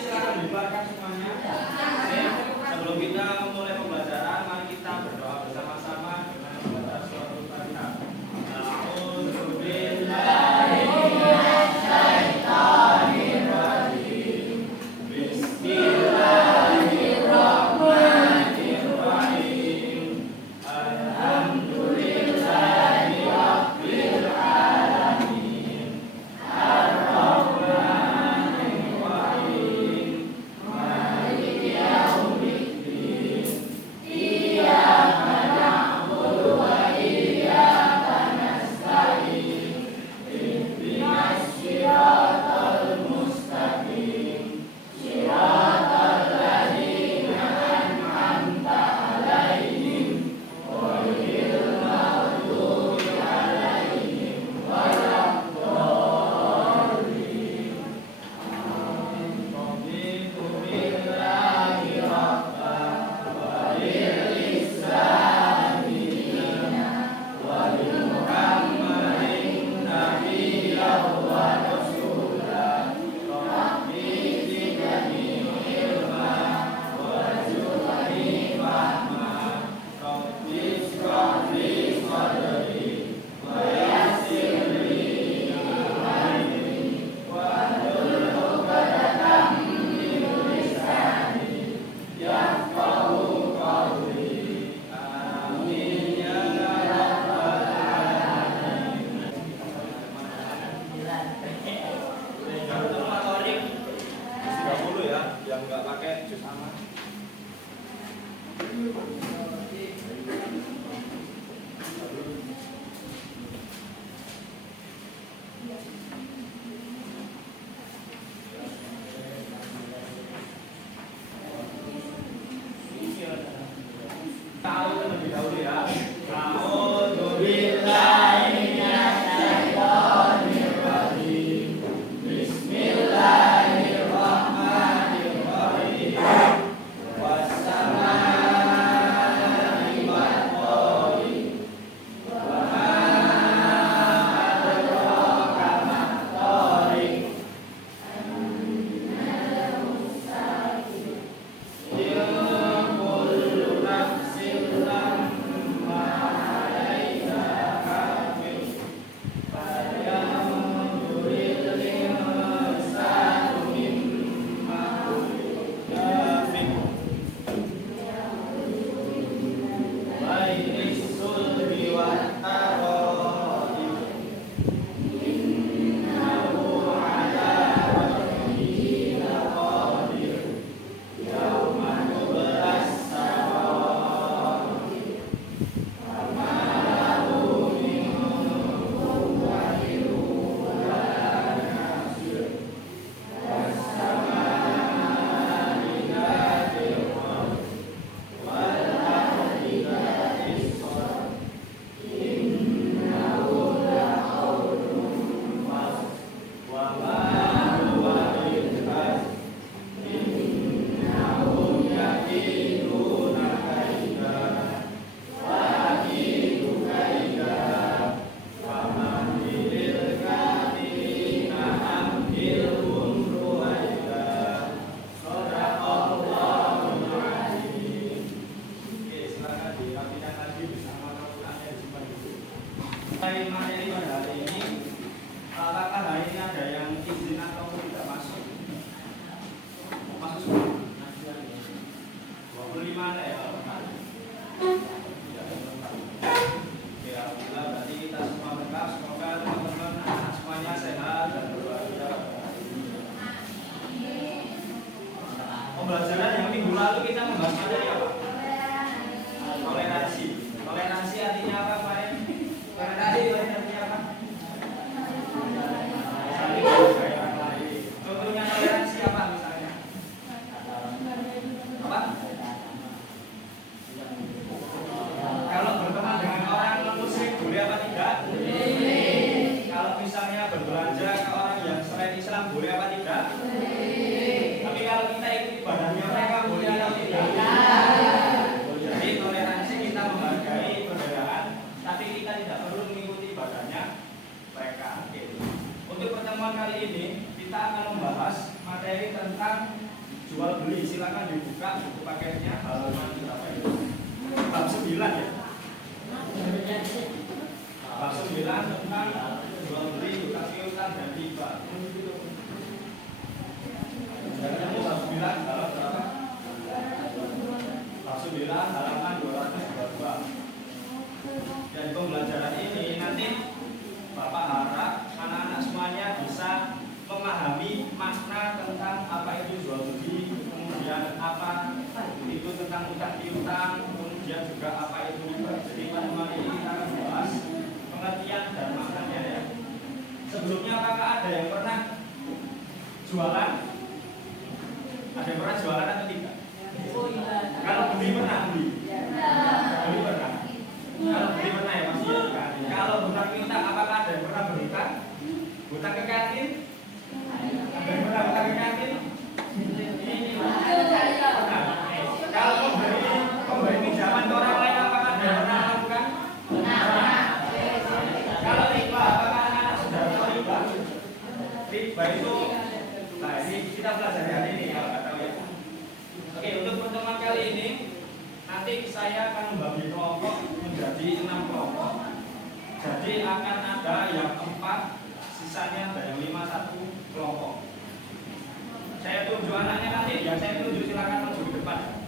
silakan dibubarkan semuanya. Sebelum kita memulai pembelajaran, mari kita berdoa bersama-sama dengan membaca surat Al-Fatihah. Yang nggak pakai jus aman. Tahu terlebih dahulu ya. Materi pada hari ini, apakah hari ini ada yang izin atau tidak masuk? Masuk semua? 25 ada ya? Oke, alhamdulillah berarti kita semua lengkap. Semoga teman-teman semuanya sehat dan berbahagia. Pembelajaran yang minggu lalu kita membahas materi apa? Toleransi. Toleransi artinya apa kemarin? Toleransi artinya apa? Contohnya toleransi apa misalnya? Apa? Kalau berteman dengan orang non-muslim boleh apa tidak? Boleh. Kalau misalnya berbelanja ke orang yang selain Islam boleh apa tidak? Boleh. Tapi kalau kita ikut ibadahnya mereka boleh atau tidak? Jadi toleransi kita menghargai perbedaan, tapi kita tidak perlu mengikuti ibadahnya mereka. Untuk pertemuan kali ini kita akan membahas materi tentang jual beli, silakan dibuka buku paketnya halaman berapa itu? Bab 9 ya. Bab 9 tentang jual beli, hutang piutang dan riba. Ketemu bab 9 halaman berapa? Bab 9 halaman 222. Dan pembelajaran ini nanti Bapak harap anak-anak semuanya bisa memahami makna tentang apa itu jual beli, kemudian apa itu tentang utang piutang, kemudian juga apa itu riba. Jadi teman-teman ini kita akan bahas pengertian dan maknanya ya. Sebelumnya apakah ada yang pernah jualan? Ada yang pernah jualan atau tidak? Kalau beli pernah beli? Beli pernah. Kalau beli pernah ya pasti ya kan. Kalau hutang piutang apakah ada yang pernah berhutang? Hutang ke kantin? Ada yang pernah hutang ke kantin? Ini pernah. Kalau memberi pinjaman ke orang lain apakah ada yang pernah lakukan? Kalau riba apakah anak-anak sudah tahu riba? Riba itu, nah ini kita pelajari hari ini kalau nggak tahu ya. Oke, untuk pertemuan kali ini nanti saya akan membagi kelompok menjadi 6 kelompok. Jadi akan ada yang 4, sisanya ada yang 5, 1 kelompok. Saya tunjuk anaknya nanti, yang saya tunjuk silakan maju ke depan.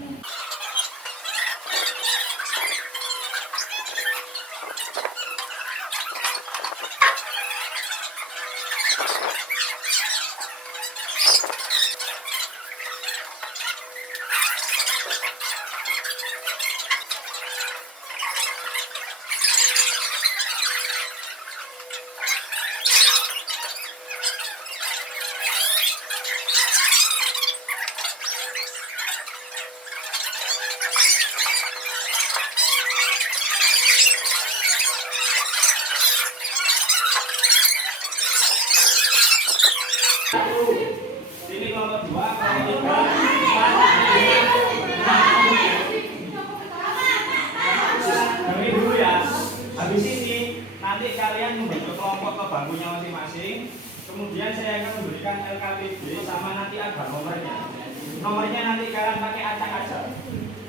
Sini kelompok 2, kelompok 3. Dengerin dulu ya. Habis ini nanti kalian membentuk kelompok ke bangkunya masing-masing. Kemudian saya akan memberikan LKPD sama nanti ada nomornya. Nomornya nanti kalian pakai acak aja.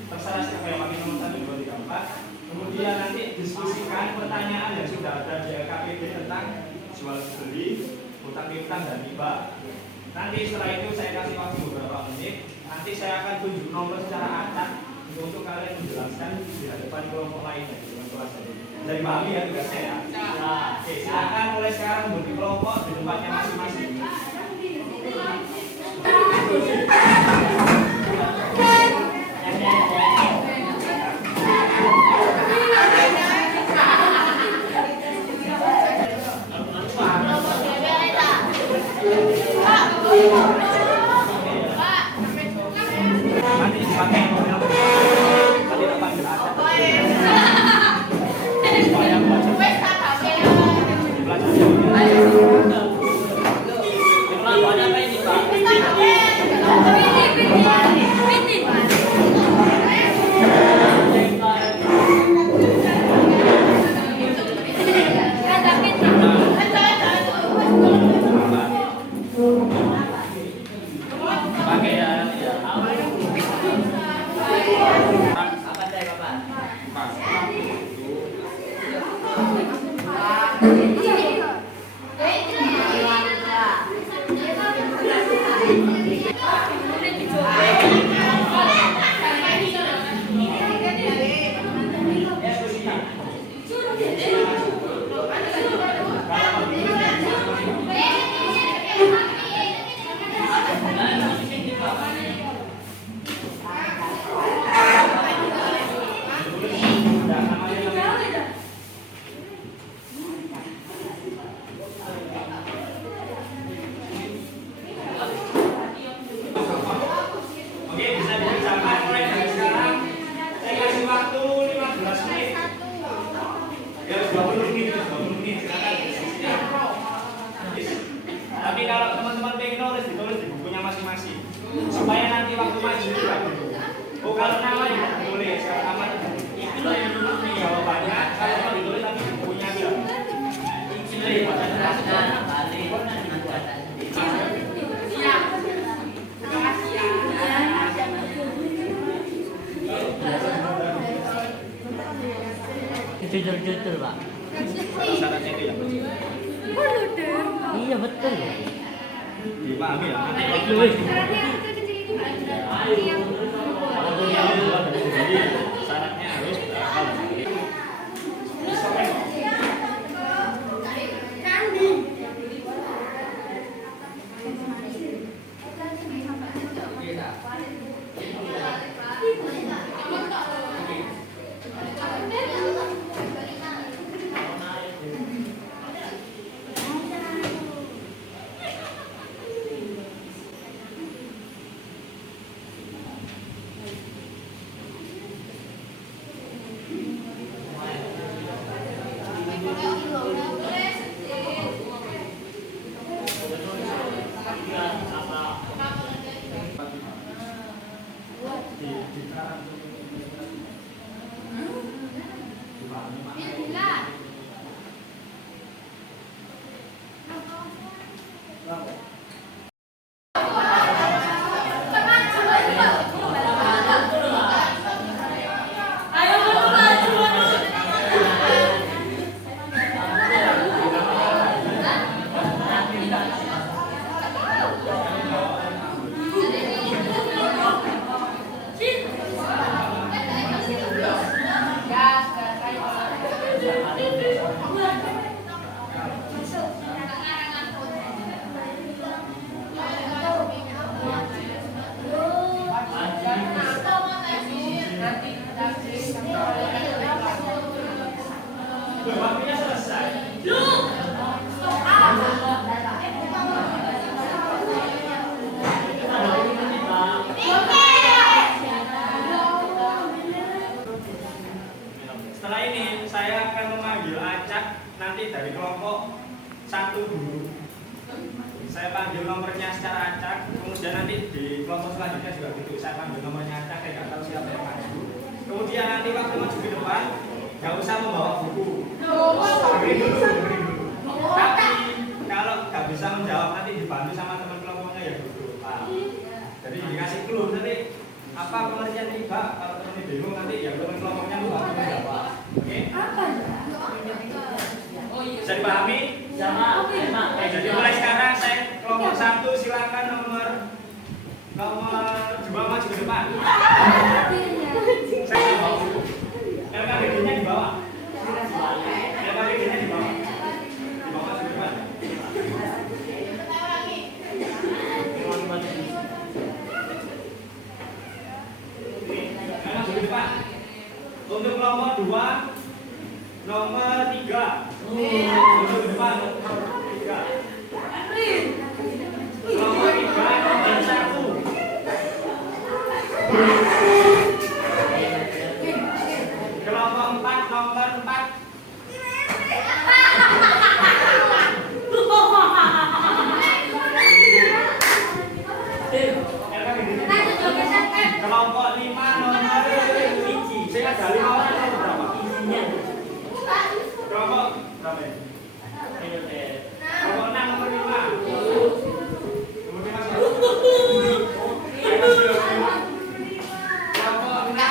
Terserah siapa yang pakai nomor 1, 2, 3, 4. Kemudian nanti diskusikan pertanyaan yang sudah ada di LKPD tentang jual beli, hutang piutang dan riba. Nanti setelah itu saya kasih waktu beberapa menit. Nanti saya akan tunjuk nomor secara acak untuk kalian menjelaskan di hadapan kelompok lainnya di kelas ini. Dari pahami ya tugasnya ya. Nah, oke, silakan mulai sekarang membentuk kelompok di tempatnya masing-masing. Nanti dipakai nomornya. Nanti depan berada. Supaya supaya nanti waktu maju juga. Oh kalau nama ya boleh, sekarang aman. Itu yang dulu nih jawabannya. Kalau mau ditulis tapi bukunya aja. Ini jelaskan balik. Siap. Terima kasih ya. jujur Pak. Syaratnya itu yang betul. Iya betul. Dipahami ya. Syaratnya harus berapa? Waktunya selesai. Setelah ini saya akan memanggil acak nanti dari kelompok 1 dulu. Saya panggil nomornya secara acak, kemudian nanti di kelompok selanjutnya juga gitu. Saya panggil nomornya acak, saya nggak tahu siapa yang maju. Kemudian nanti waktu maju ke depan, nggak usah membawa buku. Beri dulu. Tapi kalau nggak bisa menjawab nanti dibantu sama teman kelompoknya ya duduk. Jadi dikasih clue nanti apa pengertian tiba, kalau teman bingung nanti ya teman kelompoknya lu bantu menjawab. Oke? Bisa dipahami? Jadi mulai sekarang saya kelompok 1 silakan nomor 2 maju ke depan. Saya bawa buku. LKBD-nya di bawah. LKBD-nya di bawah. Di bawah maju ke depan. Maju ke depan. Untuk kelompok 2 nomor 3. Maju ke depan. 3. Nomor 3 nomor 1. Kelompok 4 nomor 4. Kelompok 5 nomor 1. Saya ada 5 orang atau berapa? Kelompok berapa ya? Kelompok 6 nomor 5. Kemudian masih kelompok 6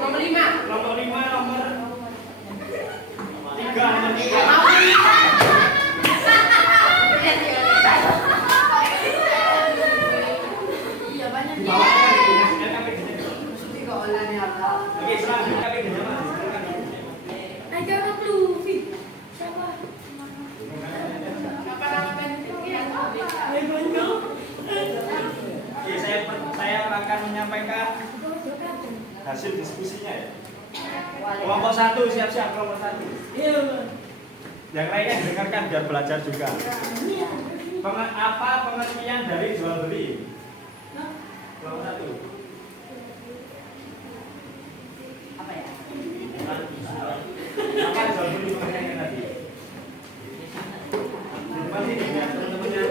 nomor 5. Kelompok 5 nomor 3 nomor 3. Oke, selanjutnya LKBD-nya mana? Ada apa Luffy? Siapa? Oke, saya akan menyampaikan hasil diskusinya ya. Kelompok 1 siap-siap kelompok 1. Yang lainnya didengarkan biar belajar juga. Apa pengertian dari jual beli? Kelompok 1. Apa jual beli pengertiannya tadi? Di depan sini ya teman-temannya.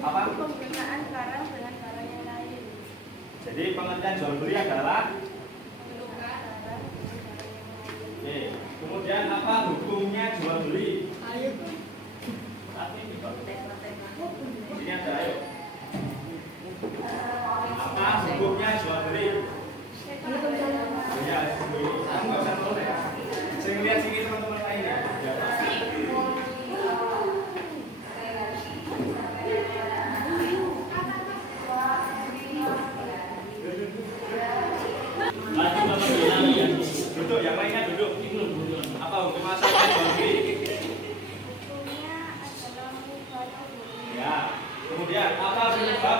Apa? Penggunaan barang dengan barang yang lain. Jadi pengertian jual beli adalah Oke. Kemudian apa hukumnya jual beli? Sini ada ayo. Apa hukumnya jual beli? Ya, kamu nggak usah nulis ya.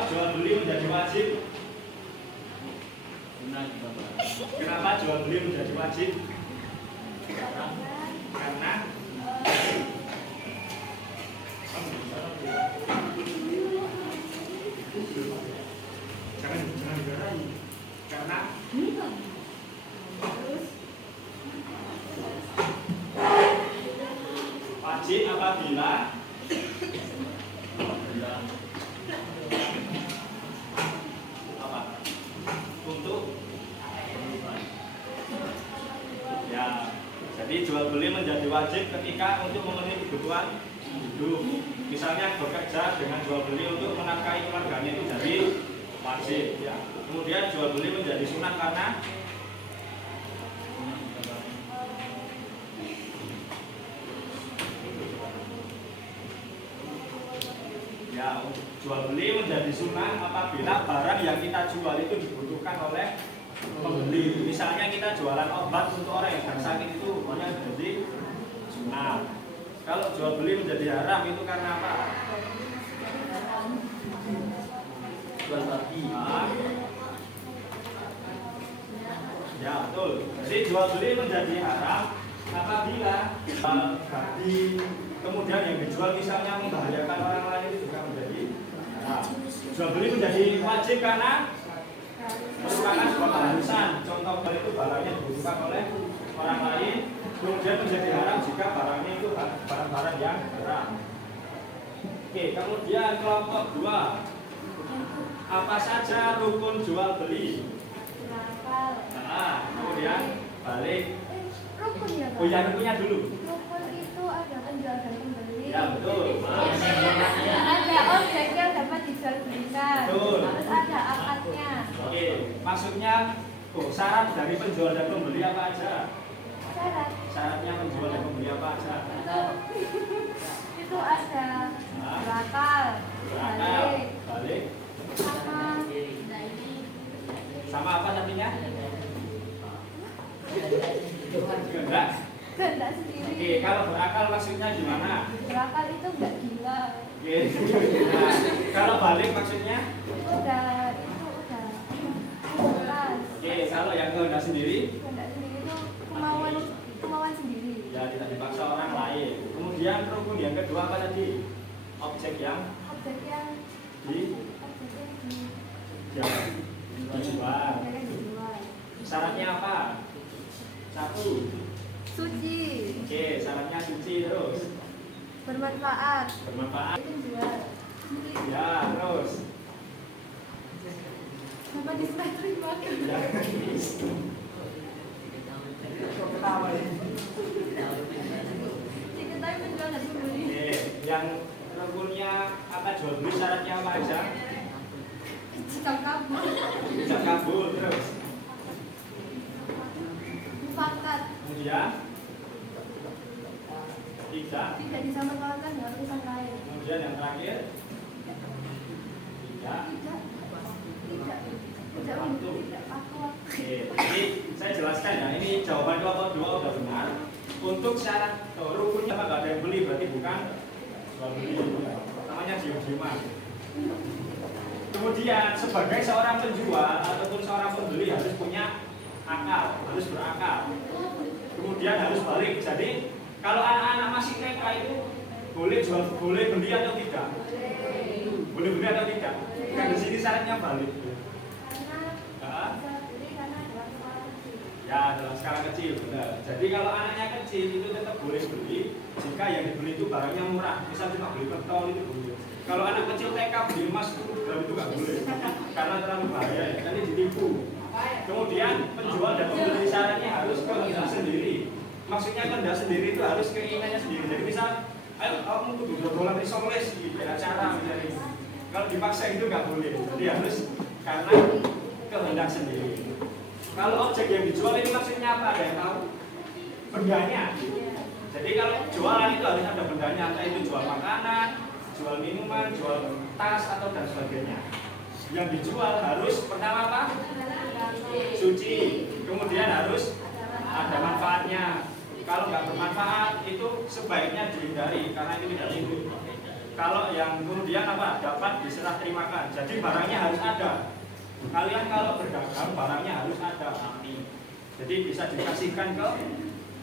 jual beli menjadi wajib? Kenapa jual beli menjadi wajib? Karena jangan digarai. Karena wajib apabila apa? Untuk ya, jadi jual beli menjadi wajib ketika untuk memenuhi kebutuhan hidup. Misalnya bekerja dengan jual beli untuk menafkahi keluarganya itu jadi wajib. Ya. Kemudian jual beli menjadi sunat karena ya, jual beli menjadi sunnah apabila barang yang kita jual itu dibutuhkan oleh pembeli. Misalnya kita jualan obat untuk orang yang sedang sakit itu hukumnya jadi sunnah. Kalau jual beli menjadi haram itu karena apa? Jual babi. Ya betul. Jadi jual beli menjadi haram apabila babi kemudian yang dijual misalnya membahayakan orang lain itu juga menjadi haram. Jual beli menjadi wajib karena merupakan sebuah keharusan. Contoh itu barangnya dibutuhkan oleh orang lain. Kemudian menjadi haram jika barangnya itu barang-barang yang haram. Oke, kemudian kelompok 2. Apa saja rukun jual beli? Kemudian balik. Rukun ya, Pak? Oh ya, rukunnya dulu. Rukun itu ada penjual dan pembeli. Ya, betul. Ada objek yang dapat dijual belikan. Betul. Terus ada akadnya. Oke, maksudnya syarat dari penjual dan pembeli apa aja? Syaratnya penjual dan pembeli apa aja? Itu ada berakal, balik, sama apa tadinya? Kehendak. Kehendak sendiri. Oke, kalau berakal maksudnya gimana? Berakal itu enggak gila. Oke. Nah, kalau balik maksudnya? Itu udah jelas. Oke, kalau yang kehendak sendiri? Kehendak sendiri itu kemauan sendiri. Ya, tidak dipaksa orang lain. Kemudian rukun yang kedua apa tadi? Objek yang dijual. Syaratnya apa? 1. Suci. Oke, syaratnya suci terus. Bermanfaat. Bermanfaat. Itu jual. Ya, terus. Sama terima kasih. Ya. Ketawa ya. Diketahui menjual dan membeli. Oke, yang rukunnya apa jual beli syaratnya apa aja? Sikap kabur. Bisa kabul terus. Mufakat. Kemudian Tidak disamakan dengan urusan lain. kemudian yang terakhir Tidak aku. Oke, jadi saya jelaskan ya, ini jawaban kelompok 2 sudah benar. Untuk syarat rukunnya apa nggak ada yang beli berarti bukan jual beli, namanya diem-dieman. Kemudian sebagai seorang penjual ataupun seorang pembeli harus punya akal, harus berakal. Kemudian harus balik. Jadi kalau anak-anak masih TK itu boleh beli atau tidak? Boleh beli atau tidak? Kan di sini syaratnya balik. Ya, dalam skala kecil, benar. Jadi kalau anaknya kecil itu tetap boleh beli jika yang dibeli itu barangnya murah. Misal cuma beli pentol itu boleh. Kalau anak kecil TK beli emas 10 gram itu nggak boleh, karena terlalu bahaya. Nanti ditipu. Kemudian penjual dan pembeli syaratnya harus kehendak sendiri. Maksudnya kehendak sendiri itu harus keinginannya sendiri. Jadi misal, ayo kamu tuh dodolan risoles di acara misalnya. Kalau dipaksa itu nggak boleh. Jadi harus karena kehendak sendiri. Kalau objek yang dijual ini maksudnya apa? Ada yang tahu? Bendanya. Jadi kalau jualan itu harus ada bendanya. Entah itu jual makanan, jual minuman, jual tas atau dan sebagainya. Yang dijual harus pertama apa? Suci. Kemudian harus ada manfaatnya. Kalau nggak bermanfaat itu sebaiknya dihindari karena itu tidak hidup. Kalau yang kemudian apa? Dapat diserah terimakan. Jadi barangnya harus ada. Kalian kalau berdagang barangnya harus ada. Jadi bisa dikasihkan ke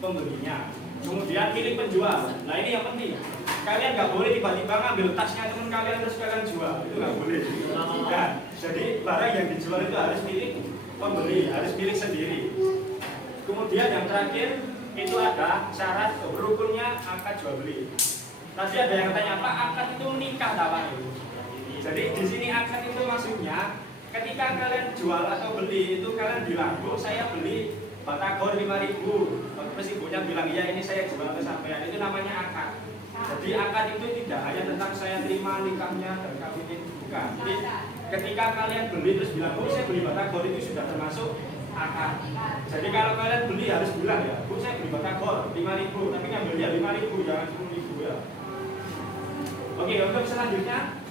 pembelinya. Kemudian milik penjual. Nah ini yang penting. Kalian nggak boleh tiba-tiba ngambil tasnya teman kalian terus kalian jual. Itu nggak boleh. Tidak. Jadi barang yang dijual itu harus milik pembeli, harus milik sendiri. Kemudian yang terakhir itu ada syarat rukunnya akad jual beli. Tadi ada yang tanya apa akad itu menikah apa itu? Jadi di sini akad itu maksudnya ketika kalian jual atau beli itu kalian bilang, bu saya beli batagor 5.000. Terus ibunya bilang iya ini saya jual ke sampean. Itu namanya akad. Jadi akad itu tidak hanya tentang saya terima nikahnya dan kawinin, bukan. Jadi ketika kalian beli terus bilang bu saya beli batagor itu sudah termasuk akad. Jadi kalau kalian beli harus bilang ya bu saya beli batagor 5.000 tapi ngambilnya 5.000 jangan 10.000 ya. Oke, untuk selanjutnya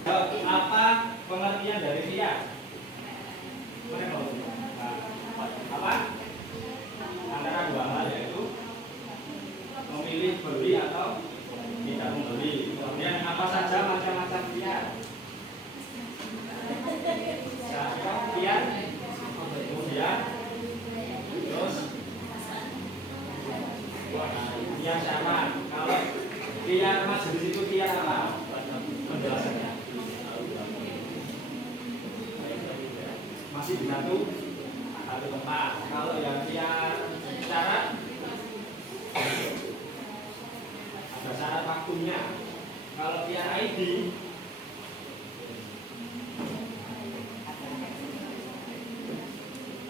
apa pengertian dari khiyar? Apa? Antara dua hal yaitu memilih beli atau tidak membeli. Kemudian apa saja macam-macam khiyar? Khiyar, kemudian terus khiyar syarat. Kalau khiyar majelis itu khiyar apa? Penjelasannya masih di satu tempat. Kalau yang khiyar syarat ada syarat waktunya. Kalau khiyar ID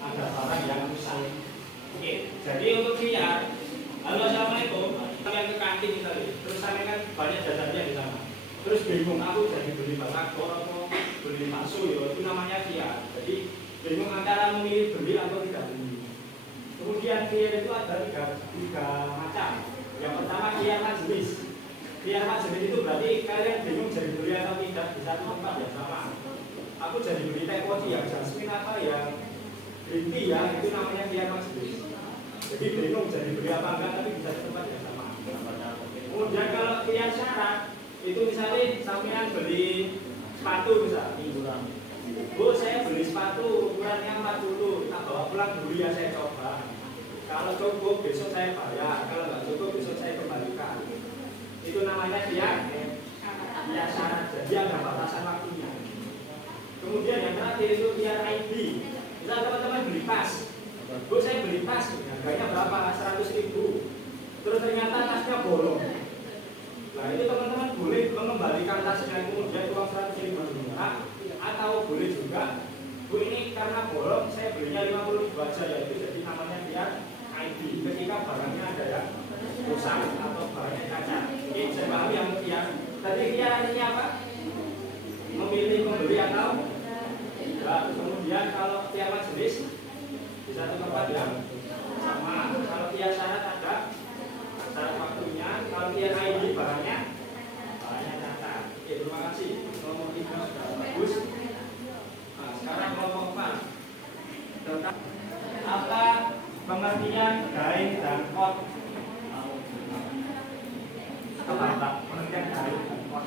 ada barang yang rusak. Oke, jadi untuk khiyar, halo assalamualaikum, kalian ke kantin misalnya, terus saya kan banyak jajannya di sana. Terus bingung aku jadi beli batagor atau beli bakso ya, itu namanya khiyar. Jadi bingung antara memilih beli atau tidak beli. Kemudian khiyar itu ada tiga macam. Yang pertama khiyar majelis. Khiyar majelis itu berarti kalian bingung jadi beli atau tidak di satu tempat yang sama. Aku jadi beli teh kopi yang jasmine apa yang green tea ya, itu namanya khiyar majelis. Jadi bingung jadi beli apa enggak tapi di satu tempat yang sama. Kemudian kalau khiyar syarat itu misalnya sampean beli sepatu misalnya, bu saya beli sepatu ukurannya 40, tak bawa pulang dulu ya saya coba. Kalau cukup besok saya bayar, kalau nggak cukup besok saya kembalikan. Itu namanya khiyar syarat. Jadi ada batasan waktunya. Kemudian yang terakhir itu khiyar ID. Misal teman-teman beli tas, bu saya beli tas, harganya berapa? 100.000. Terus ternyata tasnya bolong. Nah itu teman-teman boleh mengembalikan tasnya kemudian uang 100.000 atau boleh juga bu ini karena bolong saya belinya 50.000 aja ya, itu jadi namanya khiyar ID ketika barangnya ada yang rusak atau barangnya cacat. Oke, saya paham yang khiyar. Tadi khiyar artinya apa? Memilih membeli atau enggak. Kemudian kalau khiyar majelis di satu tempat yang sama. Kalau khiyar syarat ada syarat waktunya. Kalau khiyar ID barangnya cacat. Oke, terima kasih. Kelompok 3 sudah bagus. Nah, sekarang kelompok 4 tentang apa pengertian gain dan kot. Apa pengertian gain dan kot?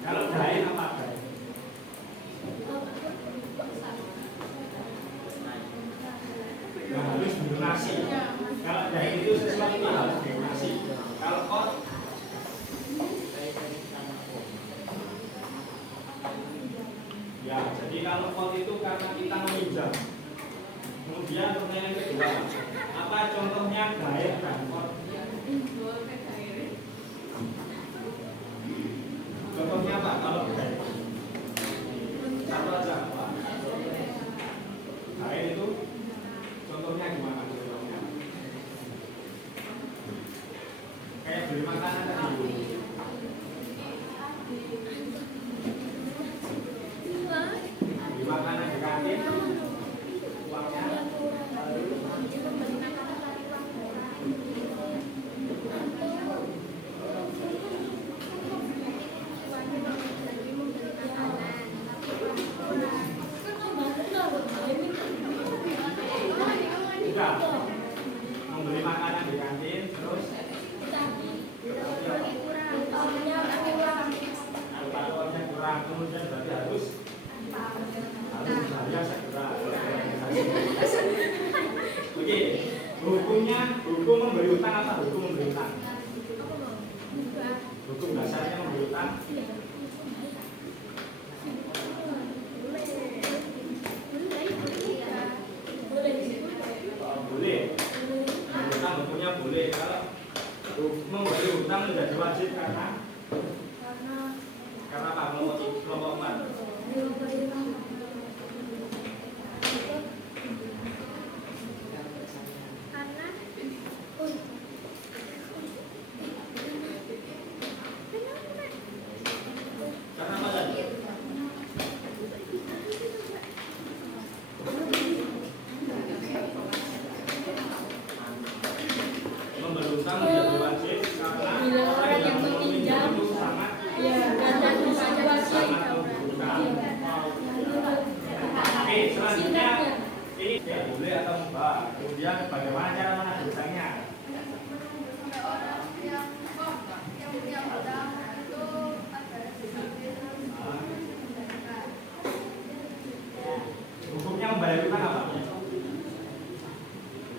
Kalau gain apa gain? Yang harus donasi. Kalau gain itu sesuatu yang harus donasi. Kalau kot ya, jadi kalau kot itu karena kita meminjam. Kemudian pertanyaan kedua, apa contohnya gain dan kot? Contohnya apa kalau gain? Satu aja apa? Gain itu contohnya gimana? Contohnya kayak beli makanan tadi. Makanan di kantin uangnya kemudian berarti harus bayar segera. Oke, hukumnya hukum memberi utang apa? Hukum memberi utang. Hukum dasarnya memberi utang. Boleh. Utang hukumnya boleh. Kalau memberi utang menjadi wajib karena apa? Kelompok 4. Karena apa tadi? Memberi utang menjadi wajib karena Bila orang yang meminjam, itu sangat karena dosanya wajib. Oke, selanjutnya ini ya boleh atau enggak. Kemudian bagaimana cara menagih utangnya? Hukumnya membayar utang apa?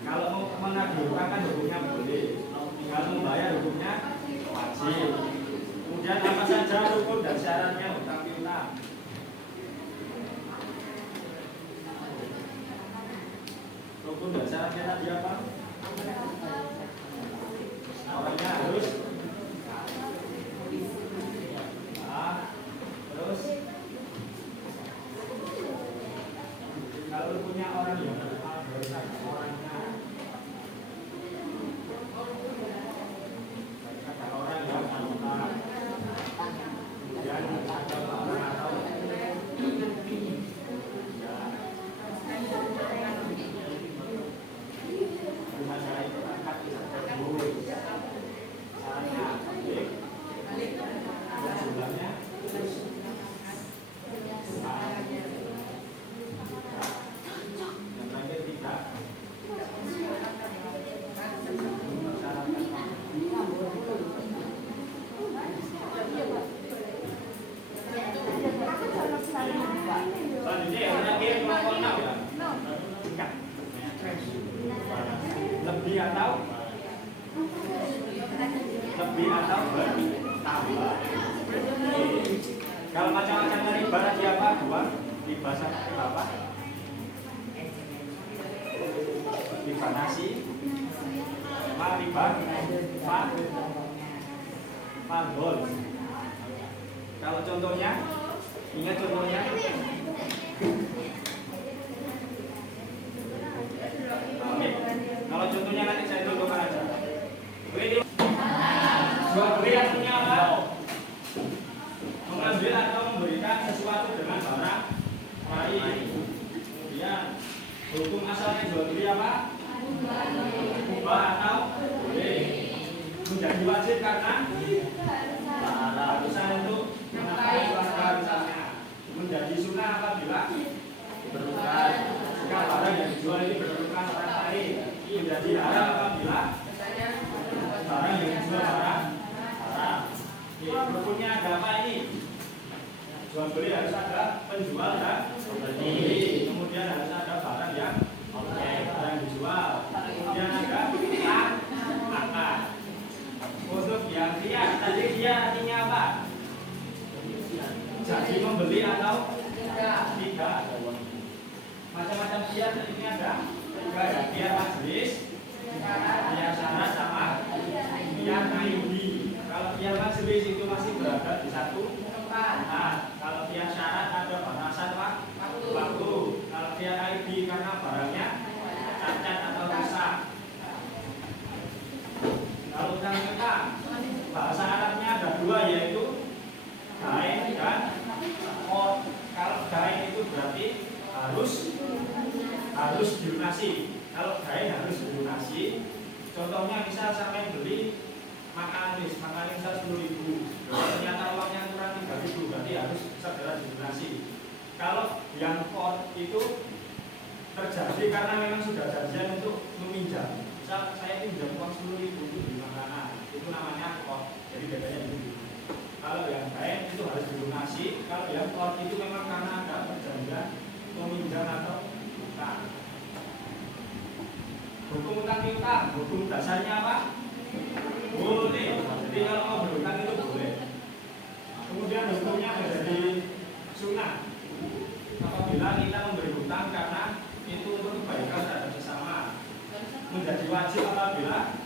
Kalau mau menagih utang kan hukumnya boleh. Kalau membayar hukumnya wajib. Kemudian apa saja rukun dan syaratnya utang piutang? Rukun dan syaratnya tadi apa? Orangnya harus terus kalau punya orang yang harus ada orangnya. Ada orang yang anggota. Kemudian ada orang atau masalah itu akan tersebut. Caranya balik jumlahnya yang lainnya tidak. Selanjutnya yang terakhir kelompok 6 ya. Singkat. Lebih atau bertambah. Kalau macam-macam riba tadi apa? Dua riba satu apa? Riba nasi, riba panggol. Kalau contohnya, ingat contohnya. Oke. Kalau contohnya nanti saya contohkan aja. Oke, jual beli artinya apa? Mengambil atau memberikan sesuatu dengan barang lain. Kemudian hukum asalnya jual beli apa? Ubah atau boleh. Menjadi wajib karena keharusan untuk mengetahui misalnya. Menjadi sunnah apabila diperlukan. Jika barang yang dijual ini diperlukan orang lain. Menjadi haram apabila barang yang dijual barang haram. Hukumnya ada apa ini? Jual beli harus ada penjual dan pembeli. Kemudian harus ada barang yang dijual. Kemudian ada akad. Untuk yang khiyar, tadi khiyar artinya apa? Jadi membeli atau tidak. Macam-macam khiyar ini ada. Khiyar majelis, khiyar syarat sama khiyar naibdi. Kalau khiyar majelis itu masih berada di satu tempat. Nah, kalau khiyar syarat ada batasan waktu. Kalau khiyar naibdi karena barangnya cacat atau rusak. Kalau utang piutang, bahasa Arabnya ada dua, yaitu dain dan qard. Kalau dain itu berarti harus dilunasi. Kalau dain harus dilunasi. Contohnya misal sampai beli makan misal 10.000, ternyata uangnya kurang 3.000, berarti harus segera dilunasi. Kalau yang qard itu terjadi karena memang sudah janjian untuk meminjam. Misal saya pinjam uang 10.000 untuk beli makanan, itu namanya qard. Jadi bedanya itu. Kalau yang dain itu harus dilunasi. lunasi. Kalau yang out itu memang karena ada perjanjian meminjam atau utang. Hukum utang piutang, hukum dasarnya apa? Boleh. Jadi kalau mau berutang itu boleh. Kemudian hukumnya menjadi sunnah. Apabila kita memberi hutang karena itu untuk kebaikan terhadap sesama, menjadi wajib apabila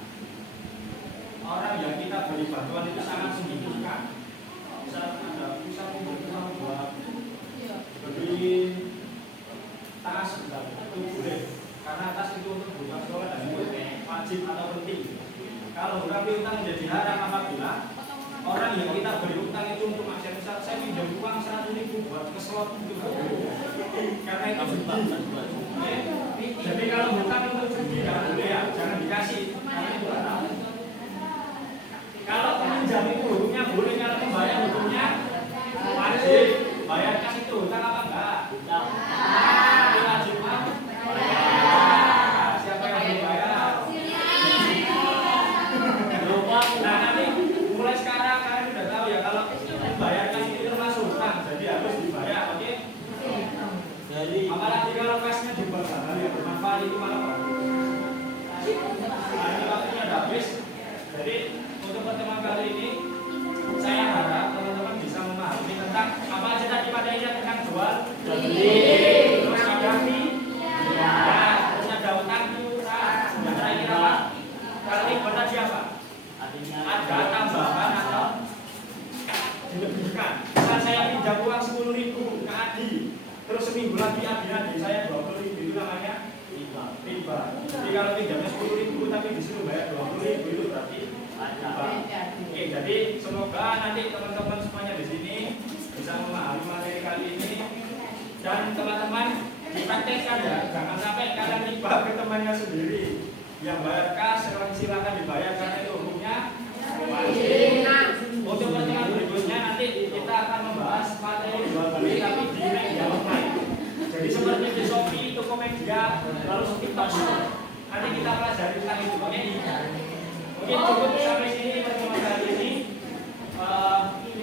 orang yang kita beri bantuan itu sangat signifikan. Misal ada pusat pembantuan buat beri tas, itu boleh. Karena tas itu untuk kebutuhan sekolah dan itu wajib atau penting. Kalau hutang piutang menjadi haram apabila orang yang kita beri utang itu untuk maksiat, misal saya pinjam uang 100.000 buat ke slot itu karena itu judi. Jadi kalau hutang untuk judi nggak boleh ya, jangan dikasih karena itu haram. Kalau peminjam itu hukumnya boleh, kalau membayar hukumnya wajib. Bayar kas itu hutang apa enggak? Hutang. Wajib mah. Siapa yang belum bayar? Nah nanti mulai sekarang kalian udah tahu ya kalau bayar kas itu termasuk hutang, jadi harus dibayar, oke? Jadi apalagi kalau kasnya dibuat hal yang bermanfaat itu malah bagus. Nah ini waktunya udah habis. Jadi untuk pertemuan kali ini saya harap teman-teman bisa memahami tentang apa aja tadi materinya tentang jual beli, terus ada fee, terus ada utang piutang, yang terakhir apa? Kalau riba tadi apa? Ada tambahan atau dilebihkan. Misal saya pinjam uang 10.000 ke Adi, terus seminggu lagi Adi nagih saya 20.000, itu namanya riba. Jadi kalau pinjamnya 10.000 tapi disuruh bayar 20.000 itu berarti riba. Oke, jadi semoga nanti teman-teman semuanya di sini bisa memahami materi kali ini dan teman-teman dipraktekkan ya, jangan sampai kalian riba ke temannya sendiri. Yang bayar kas silakan dibayar karena itu hukumnya wajib. Untuk pertemuan berikutnya nanti kita akan membahas materi jual beli tapi di media online. Jadi seperti di Shopee, Tokopedia, lalu TikTok. Nanti kita pelajari tentang itu. Oke? Mungkin cukup sampai sini pertemuan kali ini.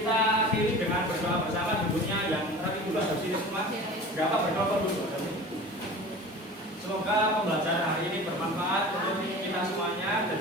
Kita akhiri dengan berdoa bersama berikutnya yang terakhir dulu harus ini semua. Berapa berdoa dulu? Semoga pembelajaran hari ini bermanfaat untuk kita semuanya dan